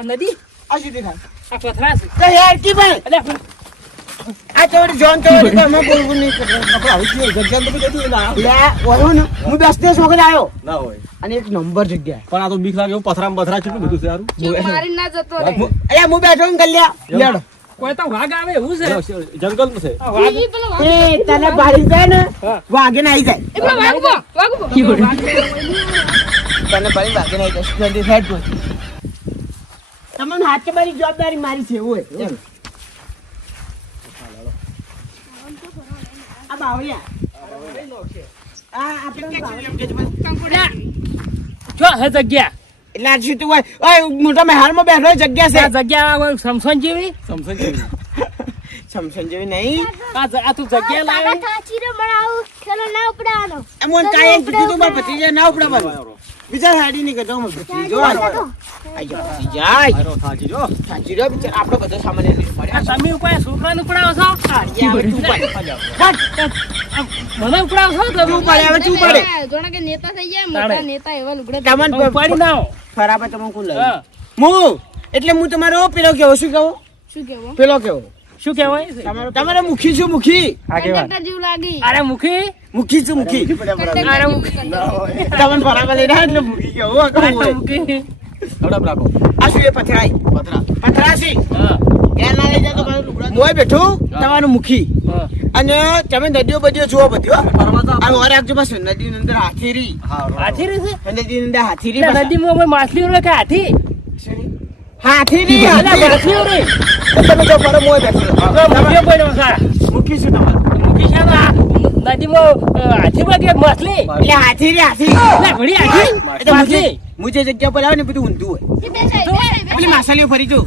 આ નદી? આ આ પથરા છે. તો એ હરકી પણ અલ્યા આ ચોરી જોન ચોરી તો અમે બોલવું નહીં. કરતા. લે, ઓલું ને, હું દસ દિવસ વખત આવ્યો. ના હોય. અને એક નંબર જગ્યા પણ આ તો બીક લાગે પથરામ પથરા કેટલું બધું છે મારી ના જતો રે હું બેઠો ને ગલ્યા લેડો. કોઈ તો વાઘ આવે એવું છે. જંગલ છે. આ વાઘ ઈ પેલો વાઘ એ તને બાળી જાય ને ને આવી જાય. એ વાઘ વાઘ તને ને આવી જાય. હેડ પર તમને હાથે મારી જવાબદારી મારી છે એવું હોય આ બાવળિયા. આ આપણે બાવળિયા. જો હે જગ્યા. એટલે આ તું ઓય મોટા મહેલમાં બેઠો જગ્યા છે. જગ્યા સમસન જેવી? સમસન જેવી. સમસન જેવી નહીં. આ તું જગ્યા લાવે? એમ એમ કીધું તું મારા ના. બીજા સાડી મારો ભત્રીજો ઉપડાવો છો. મને ઉપડાવો છો? તમે હવે પડે. જોણે કે નેતા થઈ જાય મોટા નેતા એવા લુગડા તમને તમે કોણ હું. એટલે હું તમારો પેલો કેવો શું કેવો? શું કેવો? પેલો કેવો? શું કહેવાય તમારે મુખી છું મુખી. કંડક્ટર જેવું લાગી. અરે મુખી? મુખી છું મુખી. અરે મુખી. તમને લઈ રહ્યા એટલે મુખી કેવો મુખી. હડપ રાખો. આ શું એ પથરાઈ. પથરા. પથરાશી. ના લઈ લુગડા મોય બેઠું? તમારું મુખી. અને તમે નદીઓ બધીઓ. જુઓ બધી. આ ઓર પાછું નદીની અંદર છે? નદીની અંદર. નદીમાં માછલી કે હાથી? હાથી રી અલા, હાથી. માછલી ઉડે તમે તો ફરે મોય બેઠો મુખી મુખી તમારું. મુખી છે નદીમાં હાથી માં કે માછલી? એટલે હાથી રી હાથી ઘડી હાથી માછલી. મુજે- જે જગ્યા પર આવે ને બધું ઊંધું હોય. પેલી માછલીઓ ફરી જો.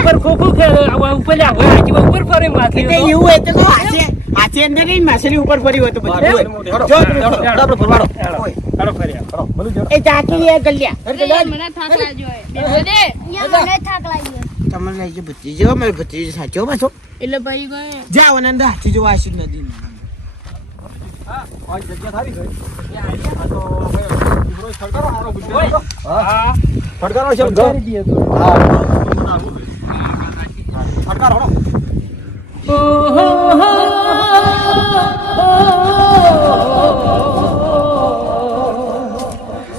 ઉપર ખોખું ઉપર ઉપર ફરે માછલી એવું હોય તો હાથી અંદર નહીં માછલી ઉપર ફરી હોય તો બધું હા. એ ચાકી એ ગલ્યા મને થાક લાગ્યો ભત્રીજો મારે ભત્રીજો સાચો પાછો એટલે ભાઈ ગયો. જાઓ અને અંદર હાથી જોવા આશી નદી આ જગ્યા સારી છે. આ તો ભાઈ, ઉભરો ખડકારો હારો ગુજરી ગયો. હા, હા. ખડકારો છે, ગયો. કરી દઈએ તો. હા, મને આવું છે. ખડકારો, હડો.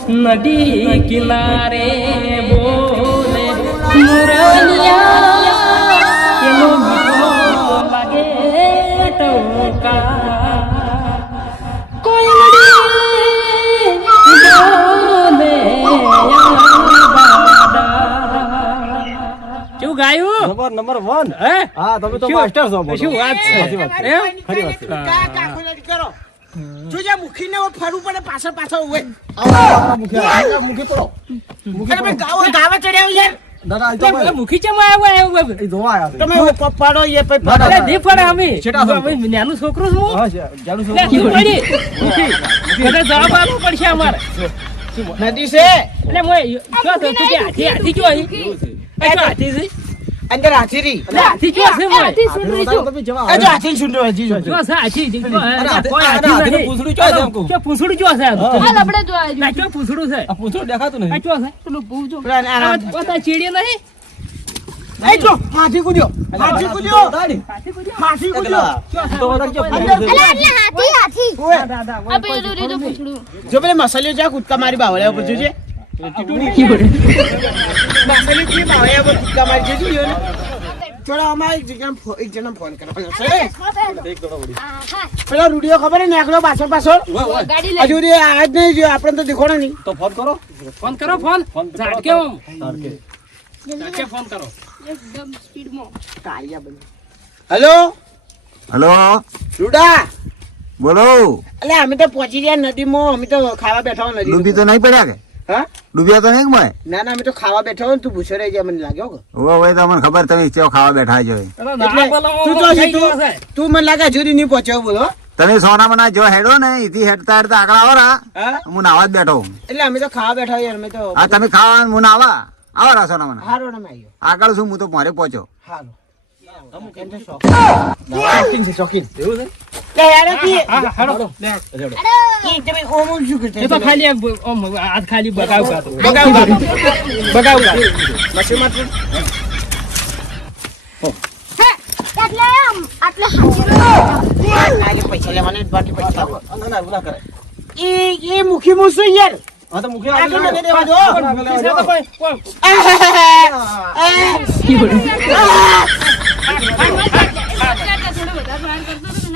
નદી કિનારે બોલે મુરલિયા શું ગાયું નંબર નંબર વન હે? હા તમે તો શું? માસ્ટર છો બોલો. શું વાત છે? સાચી વાત છે. ખરી વાત છે. કા કાકો કરો. જોજે મુખીને ફરવું પડે પાછળ પાછળ હોય મુખી મુખી પડો. મુખી પડો. ગાવા ગાવા ચડ્યા યાર. મુખી આવ્યો આવ્યો છોકરું છોકરું. નદી છે. એટલે મોય જો તો તું કે હાથી હાથી જો હાથી છે. અંદર હાથી રી હાથી જો છે મોય હાથી સુંદરી છું. તમે જવા એ જો હાથી સુંદર હજી જો જો છે હાથી જો જો, હાથી- કોઈ હાથી હાથીનું નથી. પૂંછડું જો છે. કે પૂંછડું જો છે. આ લબડે જો આ ના, જો પૂંછડું છે આ પૂંછડું દેખાતું આ નહીં. જો છે પેલું ભૂ જો આ- આ ચીડિયો નહીં એ જો હાથી કૂદ્યો હાથી કૂદ્યો. હાથી કૂદ્યો તો વધારે ક્યાં અંદર પૂંછડું છે? ઓય, આ પેલું રીતું પૂછડું જો પેલે મસાલીઓ જ્યાં કૂદકા મારી બાવળિયા ઉપર જોજે જી ને. થોડા અમારે એક જગ્યાએ ફો- એક જણાને ફોન કરવાનો છે. એક દડો વળી. પેલો રૂડિયો ખબર હે? નેકળો પાછળ પાછળ. હજુ સુધી આ જ નહીં જોયો આપણે તો દેખો નહીં. તો ફોન કરો. ફોન કરો ફોન. ફોન કરો. ઝાટકે ઝાટકે ફોન કરો. એકદમ સ્પીડમાં. કાળિયા બને. હેલો? હલો? રૂડા? બોલો. અલે અમે તો પહોંચી ગયા નદીમાં અમે તો ખાવા બેઠા નદી ડૂબી તો નહીં પડ્યા કે? હા? ડૂબ્યા તો નહીં કે ના ના અમે તો ખાવા બેઠા હોય ને તું ભૂસો રહી જાય મને લાગ્યો ઓ હવે હવે તો મને ખબર તમે ચો ખાવા બેઠા છો ના તું તો તું છે. તું મને લાગે જુરી નહીં પહોંચ્યો બોલો તમે સોનામાં ના જો હેડો ને એથી હેડતા હેડતા આગળ આવો રા. હું? નાવા જ બેઠો એટલે અમે તો ખાવા બેઠા હોય અમે તો હા તમે ખાવા હું નાવા. આવો રા સોનામાં. હારો અમે આવ્યો આગળ શું હું તો મારે પહોંચ્યો. હારો એમ તો શોખીન. શોખીન છે શોખીન. એવું છે? મુખી મુસુ યાર હા તો મુખી આગળ આગળ દેવા દો કોઈ-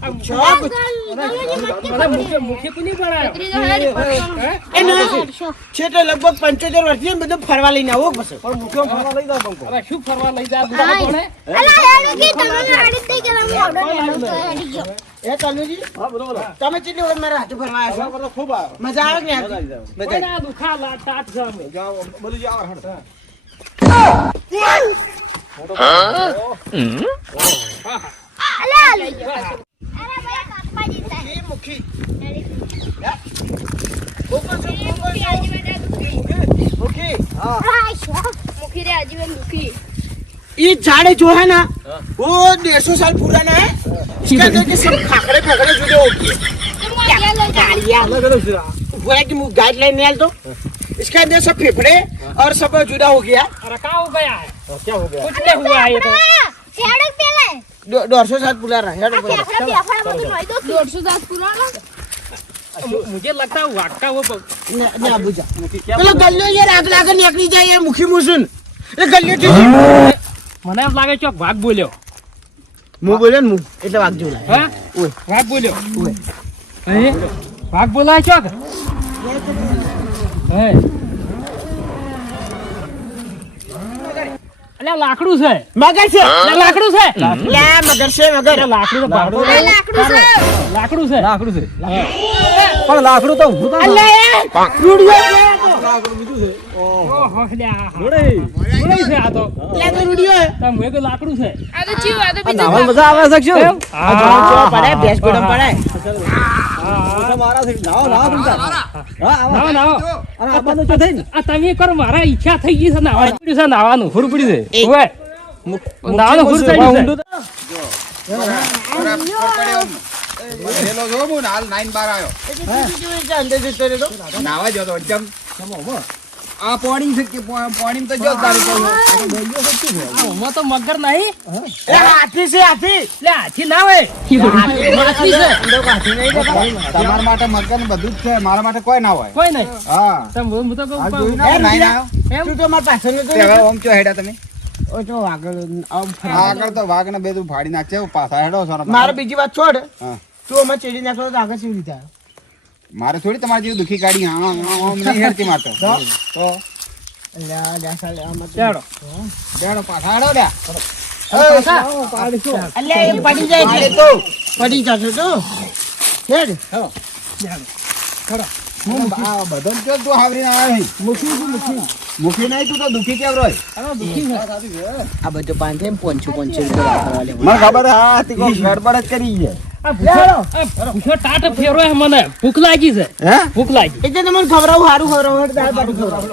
ગલ્યો વધારે બોલતો હા ગલ્યો આપણે વધારે બોલ બોલ કરો, આમ ફટફટ હેડો. પહોંચી રહ્યો એમ કહું. છો મને મુખી- મુખી કોની બનાવ્યો? ત્રીજો હેડ પડતો. હે? એ ના છે તો લગભગ પંચોતેર વર્ષથી ને બધું ફરવા લઈને આવો પછી પણ મુખ્ય ફરવા લઈ જાવ કંકો શું ફરવા લઈ જાય બધા કોને? અલા હેડ કે તમને ગાડી દઈ કે તમે એ તનુજી કેટલી વખત મારા હાથે ફરવા આવ્યા છો ખૂબ આવ્યો મજા આવે દુખા બધું ये झाड़े जो है ना हाँ। वो डेढ़ सौ साल पुराना है। इसका जो सब खाकरे खाकरे जुड़े होते हैं कि गाइडलाइन नहीं तो इसके अंदर सब फेफड़े और सब जुड़ा हो गया। रखा हो गया है। क्या हो गया? कुछ नहीं हुआ है ये तो। દોઢસો સાત પુલા દોઢસો સાત પુલા મુજે લગતા વાટકા વો ના બુજા. પેલો ગલ્લો યાર આગ લાગે નીકળી જાય એ મુખી મુસુન. એ ગલ્લો ટી મને એમ લાગે ચોક ભાગ બોલ્યો. મુ બોલ્યો ને મુ. એટલે ભાગ જો લાગે હા? ઓય. ભાગ બોલ્યો. ઓય. હે? વાગ બોલાય ચોક? હે? અલ્યા લાકડું છે. મગર છે. લાકડું છે. લે મગર છે મગર. લાકડું લાકડું છે. લાકડું છે. લાકડું છે. પણ લાકડું તો ઊભું તો અલ્લે રૂડિયો છે લાકડું બીજું છે. ઓહો અલ્યા. જોડે બોલાય છે આ તો. લે તો રૂડિયો હે તાર મુએ લાકડું છે. આ તો ચીવ આ તો બીજું નાવા મજા આવે આ જો પડે ભેંસ ગોડમ પડે મારા નાવો નાવો તો તમે કરો મારા ઈચ્છા થઈ ગઈ છે નાવા. પડ્યું છે નાવાનું હુર પડ્યું છે. એક. નાવાનું હુર થઈ ગયું છે. જતો નાવા જતો જમ. આ પોણી છે કે તો જો તારું કહું આમાં તો મગર નહીં. એ હાથી છે હાથી. લે હાથી ના હોય. હાથી છે. હાથી નહીં. તમારા માટે મગન બધું જ છે મારા માટે કોઈ ના હોય. કોઈ નહીં. હા. તમ હું હું તો કહું ના આવ્યો તું તો મારા પાછળ નતો તો ઓમ ચો હેડા તમે? ઓ તો આગળ આગળ તો વાઘ ને બેદું ફાડી નાખશે પાછા હેડો છો મારે બીજી વાત છોડ. તું અમે ચેડી નાખો તો આગળ સીવી આવ્યો? મારે થોડી તમારી જેવું દુખી કાઢી. હા હા, હા, આમ નહીં હેડતી મારે તો. તો. અલ્યા, લ્યા સાલે, આમાં તો- ચાલો હેડો લ્યા. પડી જાય છે તો. પડી જશે તો. હેડ. હું. આ બધો ચો તું હાવરી ના આવે? મુખી મુખી મુખી નહીં તું તો દુખી કેમ રોય? આ બધું પોંચું પોંચું રૂપિયા. મને ખબર હા તી કોઈ ગડબડ જ કરી છે. ટાટ ફેરો હે મને. ભૂખ લાગી છે. હે? ભૂખ લાગી. એટલે તમને ખવડાવું સારું ખવડાવું હેડ દાળ બાટી ખવડાવું.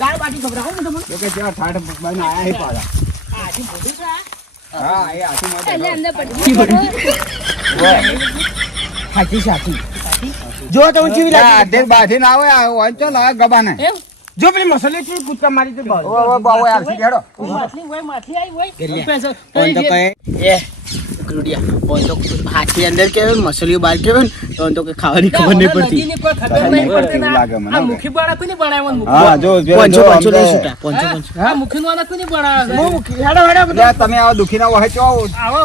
દાળ બાટી ખવડાવું ને તમને. કે જેવા ઠાઠ બને આયા હે પાછા. હા એ હાથું માં એટલે અંદર પડી હાથી છે હાથી જો તમે જીવી લાગે? આધે બાધે ના આવે વાંચો ના ગબાને. એમ? જો પેલી મસાલે થી કૂદકા મારી દે બસ. ઓ ઓ બાવો યાર હેડો માછલી હોય માછલી આવી હોય. પૈસા- તો કહે એ ગુડિયા ઓન તો હાથી અંદર કેવે ને મસલીઓ બહાર કે ને તો તો કઈ ખાવાની ખબર નહીં પડતી. ખબર નહીં પડતી લાગે મને. આ મુખી બાળા કોની બનાવ્યા હા જો પોંચો પોંચો લઈ છૂટા પોંચો પોંચો. આ મુખી વાળા કોની હેડો હેડો બધા. તમે આવો દુખી ના હોય તો આવો. આવો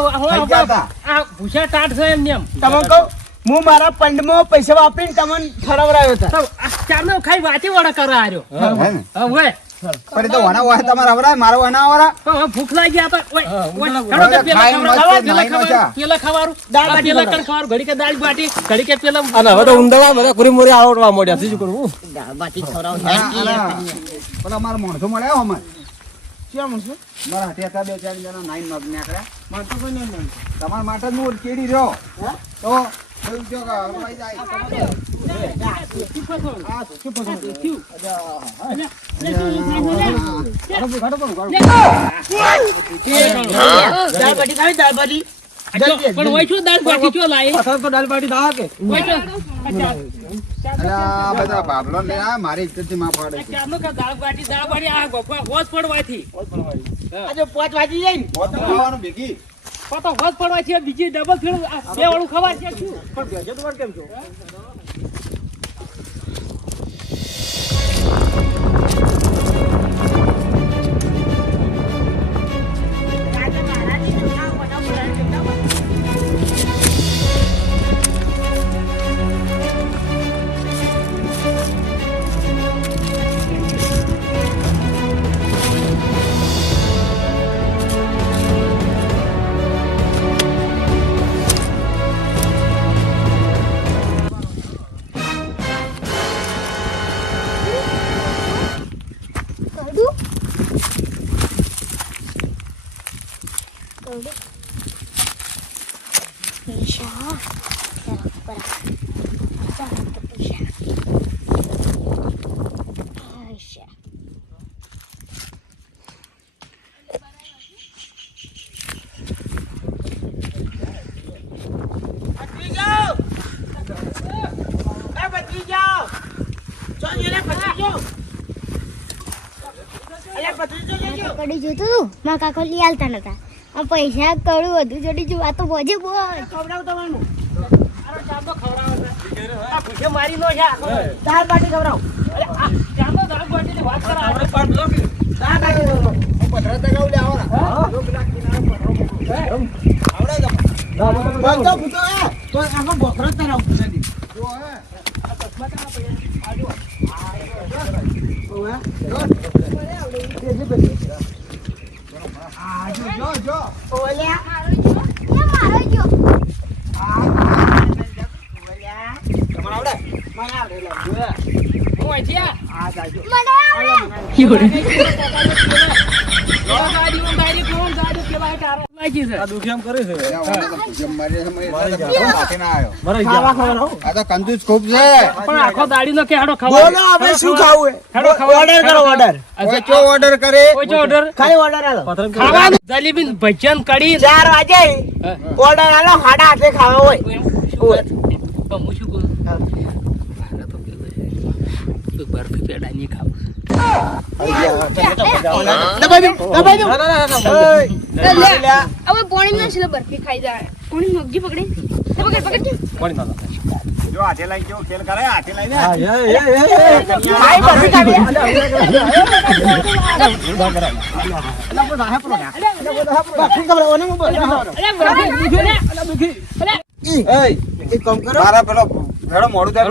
આ ભૂસા ટાટ છે એમ નેમ તમે કહું. હું મારા પંડમાં પૈસા વાપરીને તમને ઠરાવરાયો હતા. ચારનો ખાઈ વાતે વડા કરવા આર્યો. હવે પણ તો વના હોય તમારે આવરા મારો વના આવરા ભૂખ લાગી આ ઓય, ઓય, પેલા ખવડાવો. દાળ બાટી પેલા. કણ ઘડી કે દાળ બાટી ઘડી કે પેલા અને હવે તો ઉંદરડા બધા કુરીમુરી આવડવા મોડ્યા શું કરવું બાટી ખવડાવો અને- અને પેલા મારા માણસો મળ્યા અમે મારા હાથે બે ચાર જણા નાઈન મગ નીકળ્યા. મને તો કોઈ નહીં તમારા માટે જ હું કેડી રહ્યો. તો મારી ઇજ્જતથી માં પાડે પાંચ વાગી જાય ભેગી તો હોશ પડવા છે બીજી ડબલ ફીણ બે વાળું ખબર છે શું? પણ ભેજે તો કેમ છો? ભત્રીજો! એ ભત્રીજો! ચો જેને ભત્રીજો! અલ્યા ભત્રીજો જોજો. કડી જોતું હતું મારા કાકો લઈ આલતા નતા આ પૈસા કડું વધુ જોડી જો આ તો બોજે બોલ ખવડાવ તમારું. ખવડાવે આ ભૂખે નો ખવડાવ. અરે આ વાત કરે આપણે દાળ બાટી ખવડાવ. હું પથરા તગાઉ લે આવરા બોલતો ભૂતો એ. તો મને આવડે? મને આવડે, લે. હું અહીંથી આ. આ જાજો. મને આવડે પેલા ગાડીઓ ગાડી કોણ ગાડી પેલા એક લાગી છે? આ દુખી આમ છે? યા વાળા તો જેમ મારી છે, મારી સાથે બધો હાથે ના આવ્યો મરાઈ ખાવા આ તો કંજૂસ ખૂબ છે. પણ આખો દાડીનો કે હાડો ખાવા. બોલો આપણે શું ખાવું. હેડો ખાવા. ઓર્ડર કરો ઓર્ડર કોઈ ઓર્ડર કરે? કોઈ ઓર્ડર ખાલી ઓર્ડર આલો. ખાવાનું. જલેબી ને ભજીયા ને ચાર વાગે ઓર્ડર આલો હાડા હાથે ખાવા હોય. હું શું કહું? છે. બરફી પેડા નહીં ખાવું. દબાઈ હવે પોણી બરફી ખાઈ જાય પોણી મગજી પકડી પકડ પકડ પાણી ના નાખે. જો હાથે લઈ કેવો ખેલ કરે હાથે લઈને હા, એ, એ, એ, એ, એ. ખાઈ બરફી ખાવી. મારા પેલો ભેડો મોડું થાય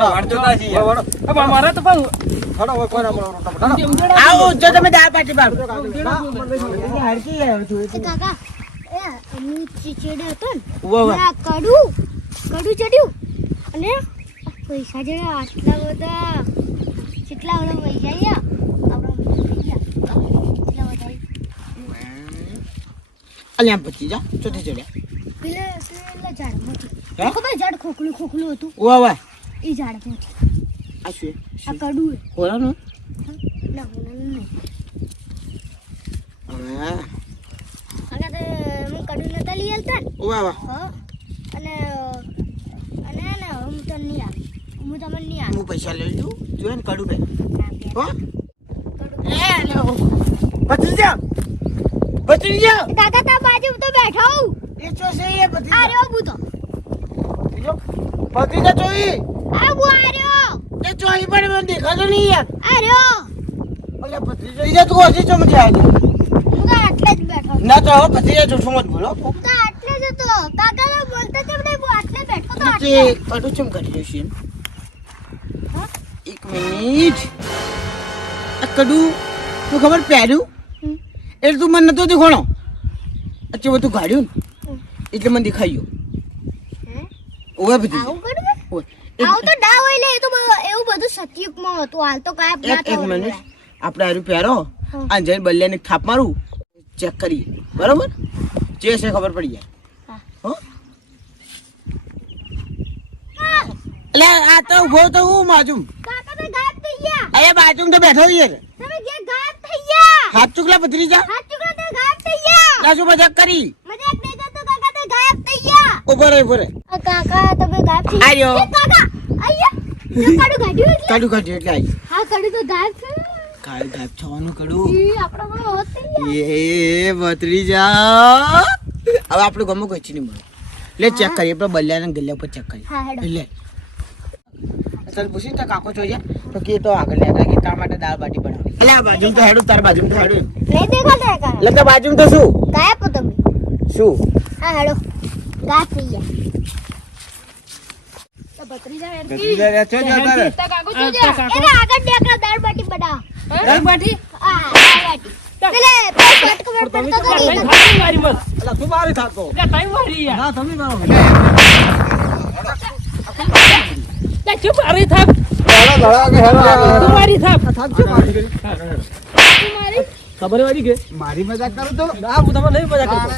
મારા તો પણ આવો જો તમે પાટી પાડો. હરકી છું કાકા એ અમુ ચીચેડે હતો ને. કડું કડું ચડ્યું. અને પૈસા જે આટલા બધા કેટલા બધા પૈસા આવ્યા અલ્યા બચી જા ચોથી ચડ્યા. પેલે પેલા ઝાડ હે? ખબર ઝાડ ખોખલું ખોખલું હતું? વાહ વાહ. એ ઝાડમાંથી આ શું આ કડું હોળાનું ના હોનાનું નહીં હા કાકા તે હું કડું નતા લઈ આલતા ને વાહ વાહ અને અને ને હું તને નહીં આવી હું તમને નહીં આવી હું પૈસા લઈ લઉં જોયે ને કાઢું ભાઈ હો કડું એ લો બચી જા બચી જા કાકા તા બાજુ તો બેઠો હું. એ ચો છે એ બચી જા રહ્યો બુધો. બચી જા ચોઈ આ બુ આ રહ્યો એ ચોઈ પણ મને દેખાતો નહીં યાર આ રહ્યો ઓલા બચી જા ઈજા તું હજી ચમ જાય હું તો આટલે જ બેઠો છું. ના તો હવે બચી જા જૂઠું મત બોલો હું તો આટલે જ હતો કાકા ને બોલતા તેમ નહીં હું આટલે બેઠો તો આટલે બચી કાઢું ચમ કરી રહ્યો છે હા? એક મિનિટ આ કડું તું ખબર પહેર્યું હમ. એટલે તું મને નતો દેખાણો અચ્છા બધું કાઢ્યું ને એટલે મને દેખાયું હે? ઓવે બધી આવું. તો ના હોય એ તો એવું બધું સતયુગમાં હતું. હાલ તો કાંઈ ના એક મિનિટ. આપણે હારું પહેરો. આ જઈને બલ્યાને થાપ મારું. ચેક કરીએ. બરાબર? જે છે ખબર પડી જાય. હા. એટલે આ તો ઊભો તો હું માજુમ કાકા તો ગાયબ થઈ ગયા. અહીંયા બાજુ તો બેઠો છે તમે ક્યાં ગાયબ થઈ ગયા. હાથ ચૂકલા પથરી જા. હાથ ચુકલા તો ગાયબ થઈ ગયા. ના શું મજાક કરી મજાક નહીં કરતો કાકા તો ગાયબ થઈ ગયા ઊભો રહે ઊભો રહે. કાકા તમે ગાયબ થઈ આયો. એ કાકા આયા. કાડું કાઢ્યું એટલે. કાઢું કાઢ્યું એટલે આવી હા કાડું તો ગાયબ છે કાઢ ગાયબ થવાનું કડું. ઈ આપણા હોત એ જા હવે આપણું ગમો કોઈ નહીં મળે. લે ચેક કરીએ. આપણે બલ્યાને ગલ્યા ઉપર ચેક કરીએ. લે. ચાલ પૂછી તો કાકો જોઈએ તો કે તો આગળ લે કે તા માટે દાળ બાટી બનાવી. એટલે બાજુ તો હેડું તાર બાજુ તો હેડું. નહીં દેખાતા કા એટલે તો બાજુ તો શું? ગાયબ હો તમે. શું? હા હેડો. ગાયબ થઈ ગયા ભત્રીજા રે, ચો જતા રે. એને આગળ દેખા દાળ બાટી બનાવ દાળ બાટી હા દાળ બાટી પેલે પેલે કટ ખબર પડતો તો નહીં ટાઈમ વાળી મત અલા, તું મારી થાતો. ટાઈમ વાળી યાર ના, તમે મારો. લે ચૂપ અરે થાપ હેલો, ઘોડો આગળ હેલો, આગળ. તું મારી થાપ થાક છે મારી ગઈ. ખબર વાળી કે મારી મજાક કરું તો ના હું તમને નહીં મજા કરતો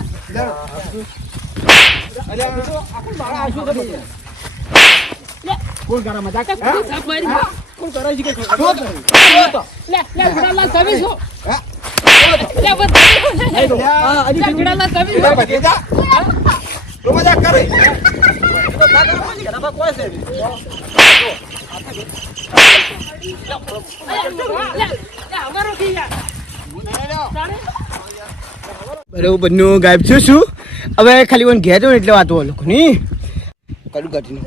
કોણ કરે મજાક તું મારી કોણ કરે છે કે લે લે ગુડાલા તમે છો લે બસ હા હજી ગુડાલા તમે છો એ ભત્રીજા, તું મજાક કરે કોઈ છે લે લે અમારો થી યાર. બરાબર બંને ગાયબ છું. શું હવે ખાલી મને ઘેર ને એટલે વાતો લોકો ની કડું કાઢીને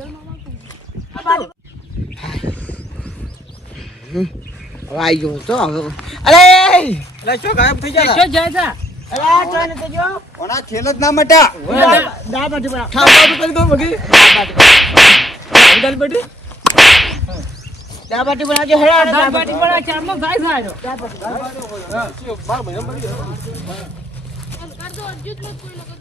હવે આવી ગયો તો હવે. અરે એટલે શું ગાયબ થઈ ગયા? શું જાય તા અરે ચાલ ને તો જો ઓના ખેલ જ. ના મટા દાળ બાટી બનાવ ખાવા તો કરી દો મગી દાલ બેટી? દાળ બાટી બનાવજો હેડા દાળ બાટી. બના ચાર થાય. થાય બાર મહિના મળી ગયા.